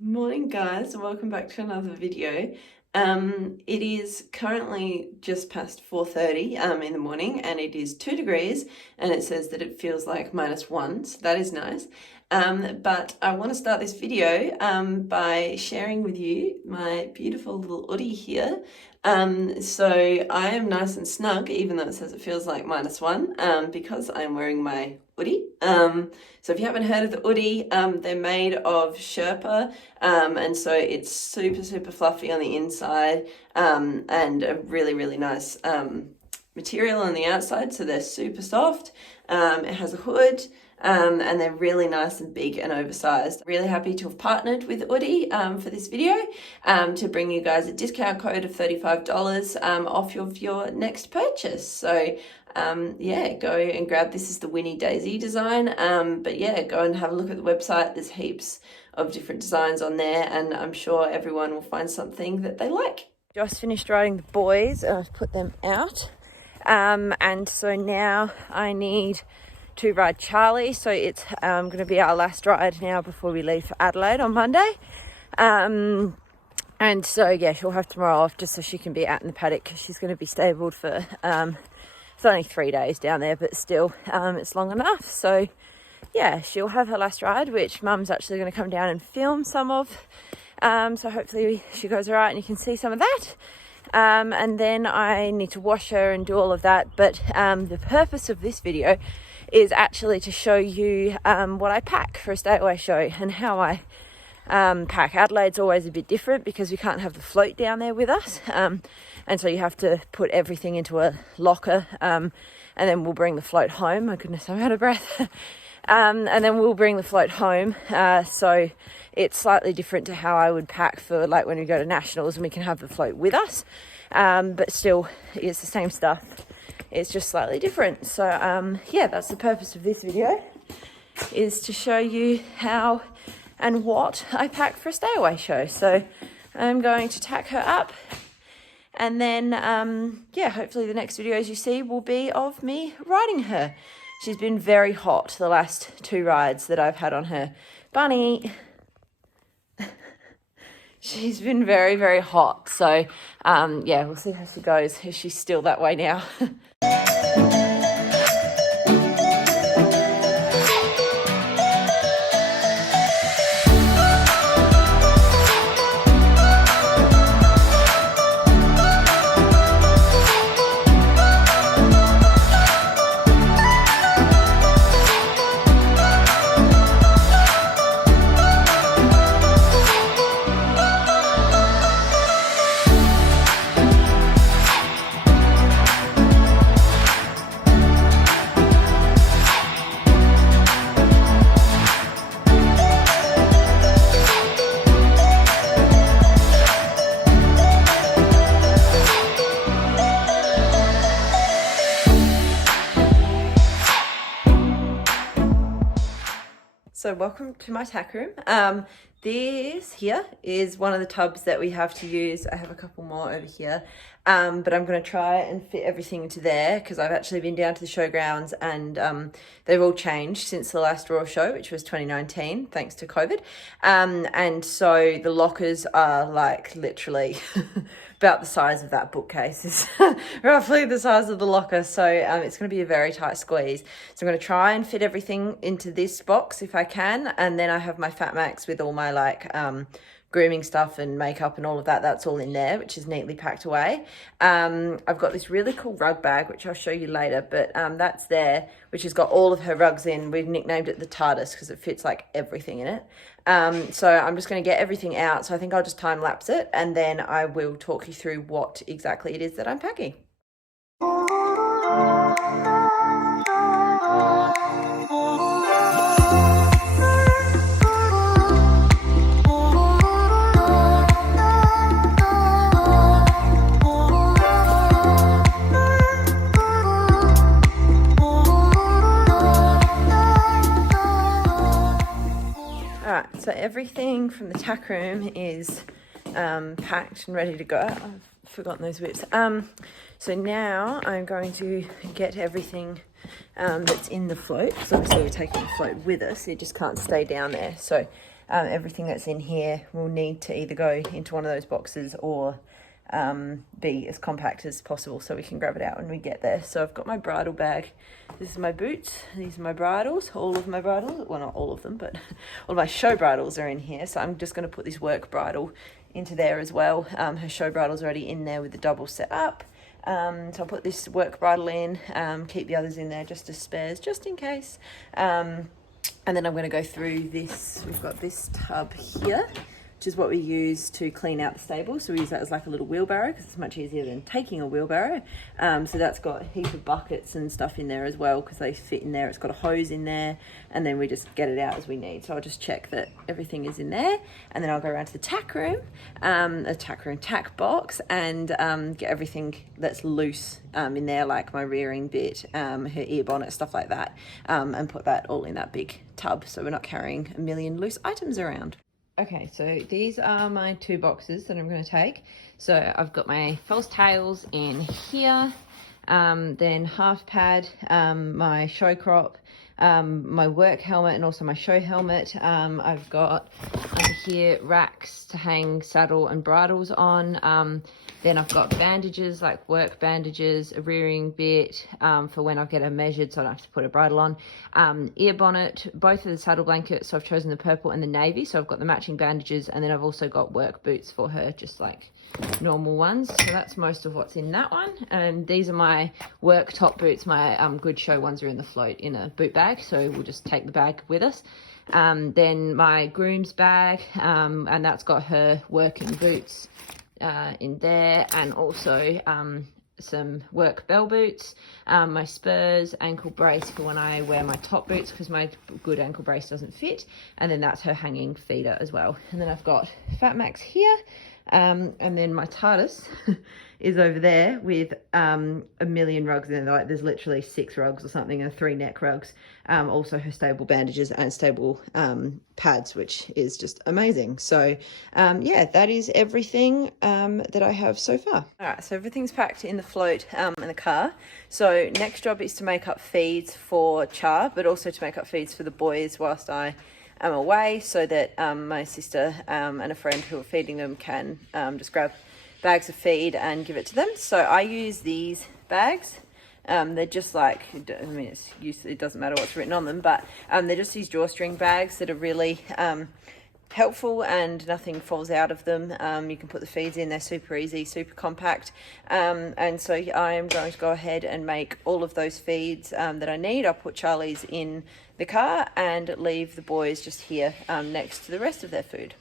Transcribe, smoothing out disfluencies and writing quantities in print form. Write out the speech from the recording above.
Morning guys, welcome back to another video. It is currently just past 4:30 in the morning, and it is 2 degrees, and it says that it feels like -1, so that is nice. But I want to start this video by sharing with you my beautiful little hoodie here. So I am nice and snug, even though it says it feels like -1, because I'm wearing my hoodie. So if you haven't heard of the hoodie, they're made of Sherpa, and so it's super fluffy on the inside, and a really nice material on the outside, so they're super soft. It has a hood, and they're really nice and big and oversized. Really happy to have partnered with Hoodie for this video, to bring you guys a discount code of $35 off of your next purchase. So yeah, go and grab. This is the Winnie Daisy design, but yeah, go and have a look at the website. There's heaps of different designs on there, and I'm sure everyone will find something that they like. Just finished riding the boys, and I've put them out, and so now I need to ride Charlie. So it's going to be our last ride now before we leave for Adelaide on Monday, and so yeah, she'll have tomorrow off just so she can be out in the paddock, because she's going to be stabled for it's only 3 days down there, but still it's long enough. So yeah, she'll have her last ride, which Mum's actually going to come down and film some of, so hopefully she goes all right and you can see some of that. And then I need to wash her and do all of that, but the purpose of this video is actually to show you what I pack for a stay away show, and how I pack. Adelaide's always a bit different because we can't have the float down there with us, and so you have to put everything into a locker, and then we'll bring the float home. My goodness, I'm out of breath. And then we'll bring the float home, so it's slightly different to how I would pack for like when we go to nationals and we can have the float with us, but still it's the same stuff. It's just slightly different. So yeah, that's the purpose of this video, is to show you how and what I pack for a stay away show. So I'm going to tack her up, and then yeah, hopefully the next videos you see will be of me riding her. She's been very hot the last 2 rides that I've had on her. Bunny! She's been very hot. So yeah, we'll see how she goes, if she's still that way now. So welcome to my tack room. This here is one of the tubs that we have to use. I have a couple more over here, but I'm going to try and fit everything into there, because I've actually been down to the showgrounds, and they've all changed since the last Royal Show, which was 2019, thanks to COVID. And so the lockers are like literally about the size of that bookcase, is roughly the size of the locker. So it's going to be a very tight squeeze. So I'm going to try and fit everything into this box if I can. And then I have my Fat Max with all my like grooming stuff and makeup and all of that. That's all in there, which is neatly packed away. I've got this really cool rug bag, which I'll show you later, but that's there, which has got all of her rugs in. We've nicknamed it the TARDIS because it fits like everything in it. So I'm just going to get everything out. So I think I'll just time lapse it, and then I will talk you through what exactly it is that I'm packing. So everything from the tack room is packed and ready to go. I've forgotten those whips. So now I'm going to get everything that's in the float, because obviously we're taking the float with us. It just can't stay down there. So everything that's in here will need to either go into one of those boxes or be as compact as possible so we can grab it out when we get there. So I've got my bridle bag. This is my boots. These are my bridles, all of my bridles. Well, not all of them, but all of my show bridles are in here. So I'm just going to put this work bridle into there as well. Her show bridle's already in there with the double set up. So I'll put this work bridle in, keep the others in there just as spares, just in case. And then I'm going to go through this. We've got this tub here, which is what we use to clean out the stable. So we use that as like a little wheelbarrow because it's much easier than taking a wheelbarrow. So that's got a heap of buckets and stuff in there as well because they fit in there. It's got a hose in there, and then we just get it out as we need. So I'll just check that everything is in there, and then I'll go around to the tack room, tack box, and get everything that's loose in there, like my rearing bit, her ear bonnet, stuff like that, and put that all in that big tub so we're not carrying a million loose items around. Okay, so these are my 2 boxes that I'm going to take. So I've got my false tails in here, then half pad, my show crop, my work helmet, and also my show helmet. I've got under here racks to hang saddle and bridles on. Then I've got bandages, like work bandages, a rearing bit for when I get her measured so I don't have to put a bridle on. Ear bonnet, both of the saddle blankets, so I've chosen the purple and the navy, so I've got the matching bandages, and then I've also got work boots for her, just like normal ones. So that's most of what's in that one. And these are my work top boots. My good show ones are in the float in a boot bag, so we'll just take the bag with us. Then my groom's bag, and that's got her working boots in there, and also some work bell boots, my spurs, ankle brace for when I wear my top boots because my good ankle brace doesn't fit, and then that's her hanging feeder as well. And then I've got Fat Max here, and then my TARDIS is over there with a million rugs in there. Like there's literally 6 rugs or something, and 3 neck rugs. Also her stable bandages and stable pads, which is just amazing. So yeah, that is everything that I have so far. All right, so everything's packed in the float in the car. So next job is to make up feeds for Char, but also to make up feeds for the boys whilst I am away, so that my sister and a friend who are feeding them can just grab bags of feed and give it to them. So I use these bags. They're just like, I mean, it doesn't matter what's written on them, but they're just these drawstring bags that are really helpful and nothing falls out of them. You can put the feeds in, they're super easy, super compact. And so I am going to go ahead and make all of those feeds that I need. I'll put Charlie's in the car and leave the boys just here next to the rest of their food.